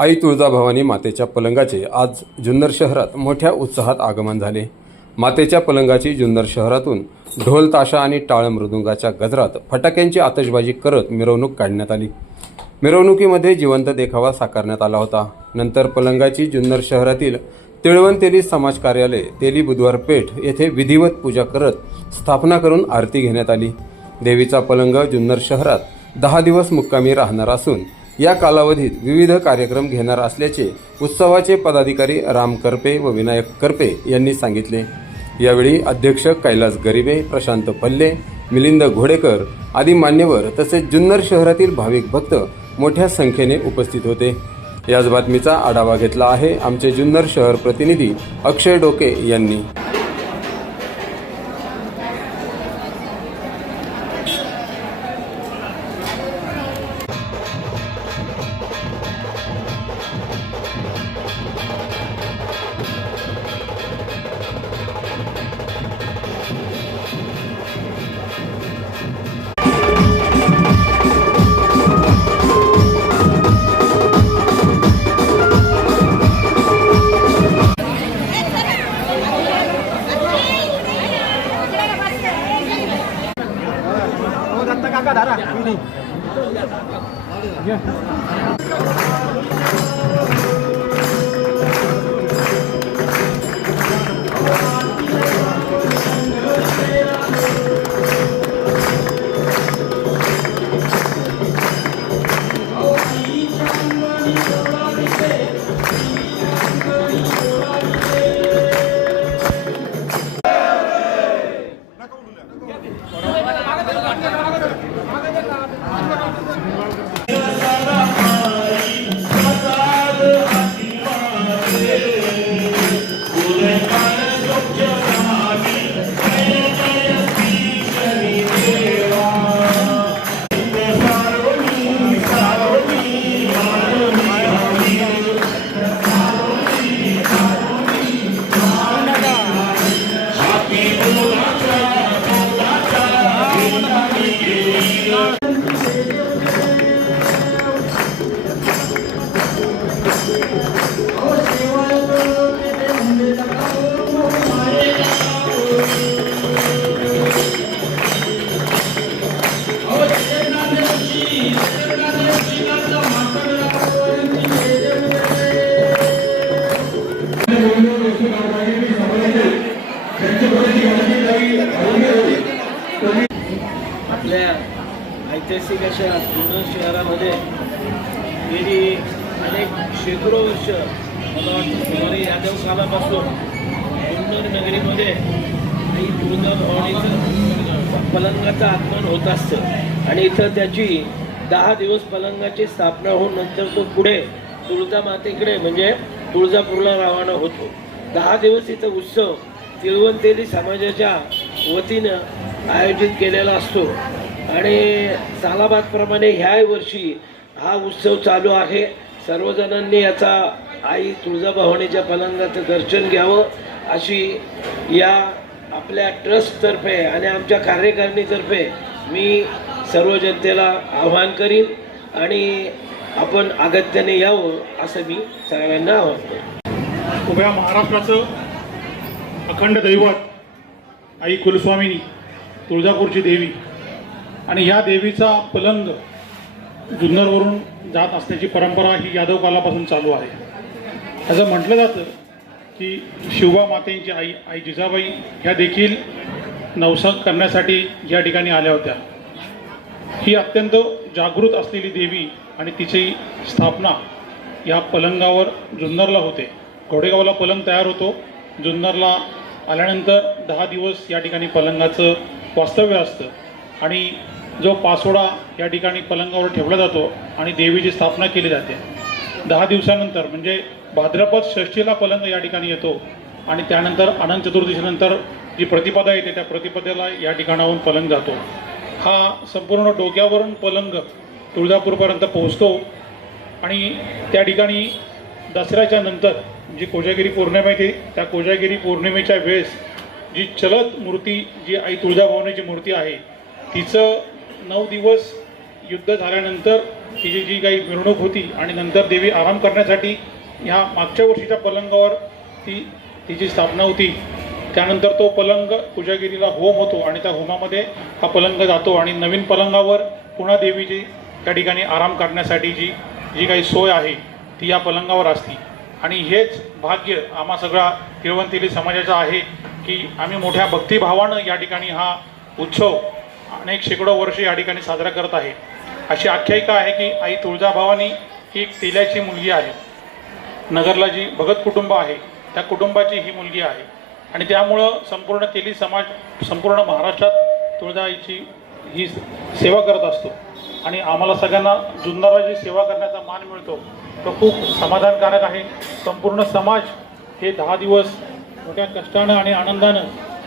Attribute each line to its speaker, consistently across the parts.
Speaker 1: आई तुळजाभवानी मातेच्या पलंगाचे आज जुन्नर शहरात मोठ्या उत्साहात आगमन झाले. मातेच्या पलंगाची जुन्नर शहरातून ढोल ताशा आणि टाळ मृदुंगाच्या गजरात फटाक्यांची आतषबाजी करत मिरवणूक काढण्यात आली. मिरवणुकीमध्ये जिवंत देखावा साकारण्यात आला होता. नंतर पलंगाची जुन्नर शहरातील तिळवण तेली समाज कार्यालय तेली बुधवार पेठ येथे विधिवत पूजा करत स्थापना करून आरती घेण्यात आली. देवीचा पलंग जुन्नर शहरात दहा दिवस मुक्कामी राहणार असून या कालावधीत विविध कार्यक्रम घेणार असल्याचे उत्सवाचे पदाधिकारी राम करपे व विनायक करपे यांनी सांगितले. यावेळी अध्यक्ष कैलास गरिबे प्रशांत पल्ले मिलिंद घोडेकर आदी मान्यवर तसेच जुन्नर शहरातील भाविक भक्त मोठ्या संख्येने उपस्थित होते. याच बातमीचा आढावा घेतला आहे आमचे जुन्नर शहर प्रतिनिधी अक्षय डोके यांनी. Yeah.
Speaker 2: आपल्या ऐतिहासिक अशा पूर्ण शहरामध्ये गेली अनेक शेकडो वर्ष मला वाटतं सुमारे यादव कालापासून जुन्नर नगरीमध्ये काही तुळजाभवानीचं पलंगाचं आगमन होत असतं. आणि इथं त्याची दहा दिवस पलंगाची स्थापना होऊन नंतर तो पुढे तुळजा मातेकडे म्हणजे तुळजापूरला रवाना होतो. दहा दिवस इथं उत्सव तिळवंतेली समाजाच्या वतीनं आयोजित केलेला असतो. आणि सालाबादप्रमाणे ह्या वर्षी हा उत्सव चालू आहे. सर्वजणांनी याचा आई तुळजाभवानीच्या पलंगाचं दर्शन घ्यावं अशी या आपल्या ट्रस्टतर्फे आणि आमच्या कार्यकारिणीतर्फे मी सर्व जनतेला आव्हान करीन आणि आपण अगत्याने यावं असं मी सगळ्यांना आव्हान करेन.
Speaker 3: उभ्या महाराष्ट्राचं अखंड दैवत आई कुलस्वामिनी तुळजापूरची देवी आणि ह्या देवीचा पलंग जुन्नरवरून जात असण्याची परंपरा ही यादव कालापासून चालू आहे. असं म्हटलं जातं की शिवबा मातेंची आई आई जिजाबाई ह्या देखील नवसंग करण्यासाठी या ठिकाणी आल्या होत्या. ही अत्यंत जागृत असलेली देवी आणि तिची स्थापना या पलंगावर जुन्नरला होते. घोडेगावला पलंग तयार होतो. जुन्नरला आल्यानंतर दहा दिवस या ठिकाणी पलंगाचं वास्तव्य असतं. आणि जो पासोडा या ठिकाणी पलंगावर ठेवला जातो आणि देवीची स्थापना केली जाते. दहा दिवसानंतर म्हणजे भाद्रपद षष्टीला पलंग या ठिकाणी येतो. आणि त्यानंतर अनंत चतुर्दशीनंतर जी प्रतिपदा येते त्या प्रतिपदेला या ठिकाणाहून पलंग जातो. हा संपूर्ण डोक्यावरून पलंग तुळजापूरपर्यंत पोहोचतो. आणि त्या ठिकाणी दसऱ्याच्या नंतर जी कोजागिरी पौर्णिमा येते त्या कोजागिरी पौर्णिमेच्या वेळेस जी चलत मूर्ती जी आई तुळजाभवानीची मूर्ती आहे तिचं नऊ दिवस युद्ध झाल्यानंतर तिची जी काही मिरवणूक होती आणि नंतर देवी आराम करण्यासाठी ह्या मागच्या वर्षीच्या पलंगावर ती तिची स्थापना होती. त्यानंतर तो पलंग पूजागिरीला होम होतो आणि त्या होमामध्ये हा पलंग जातो आणि नवीन पलंगावर पुन्हा देवीची त्या ठिकाणी आराम करण्यासाठी जी जी काही सोय आहे ती या पलंगावर असती. आणि हेच भाग्य आम्हा सगळा तिळवंतिली समाजाचं आहे की आम्ही मोठ्या भक्तिभावानं या ठिकाणी हा उत्सव अनेक शेकडो वर्ष या ठिकाणी साजरा करत आहे. अशी आख्यायिका आहे की आई तुळजाभवानी ही एक तेल्याची मुलगी आहे. नगरला जी भगत कुटुंब आहे त्या कुटुंबाची ही मुलगी आहे. आणि त्यामुळं संपूर्ण तेली समाज संपूर्ण महाराष्ट्रात तुळजाईची ही सेवा करत असतो. आणि आम्हाला सगळ्यांना जुन्नरला जी सेवा करण्याचा मान मिळतो तो खूप समाधानकारक आहे. संपूर्ण समाज हे दहा दिवस मोठ्या कष्टानं आणि आनंदानं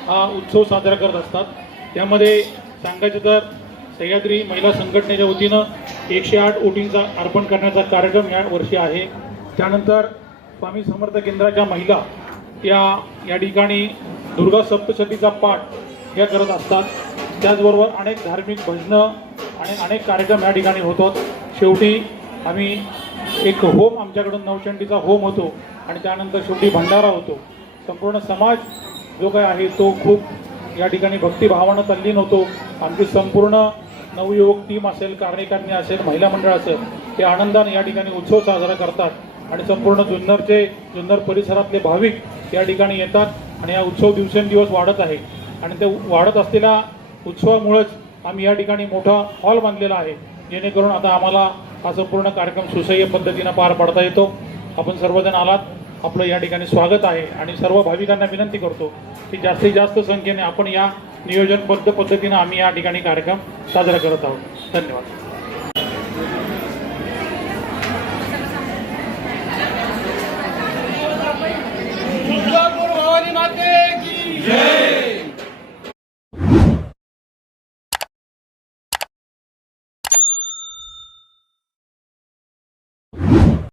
Speaker 3: हा उत्सव साजरा करत असतात. त्यामध्ये सांगायचं तर सह्याद्री महिला संघटनेच्या वतीनं एकशे आठ ओटींचा अर्पण करण्याचा कार्यक्रम या वर्षी आहे. त्यानंतर स्वामी समर्थ केंद्राच्या महिला या या ठिकाणी दुर्गा सप्तशतीचा पाठ या करत असतात. त्याचबरोबर अनेक धार्मिक भजनं आणि अनेक कार्यक्रम या ठिकाणी होतात. शेवटी आम्ही एक होम आमच्याकडून नवचंडीचा होम होतो आणि त्यानंतर शेवटी भंडारा होतो. संपूर्ण समाज जो काय आहे तो खूप या ठिकाणी भक्तिभावानं तल्लीन होतो. आमची संपूर्ण नवयुवक टीम असेल कारणीकारणी असेल महिला मंडळ असेल ते आनंदाने या ठिकाणी उत्सव साजरा करतात. आणि संपूर्ण जुन्नरचे जुन्नर परिसरातले भाविक या ठिकाणी येतात आणि हा उत्सव दिवसेंदिवस वाढत आहे. आणि ते वाढत असलेल्या उत्सवामुळंच आम्ही या ठिकाणी मोठा हॉल बांधलेला आहे. जेणेकरून आता आम्हाला हा संपूर्ण कार्यक्रम सुसह्य पद्धतीनं पार पाडता येतो. आपण सर्वजण आलात. आपलं या ठिकाणी स्वागत आहे. आणि सर्व भाविकांना विनंती करतो की जास्तीत जास्त संख्येने आपण या नियोजनबद्ध पद्धतीनं आम्ही या ठिकाणी कार्यक्रम साजरा करत आहोत. धन्यवाद.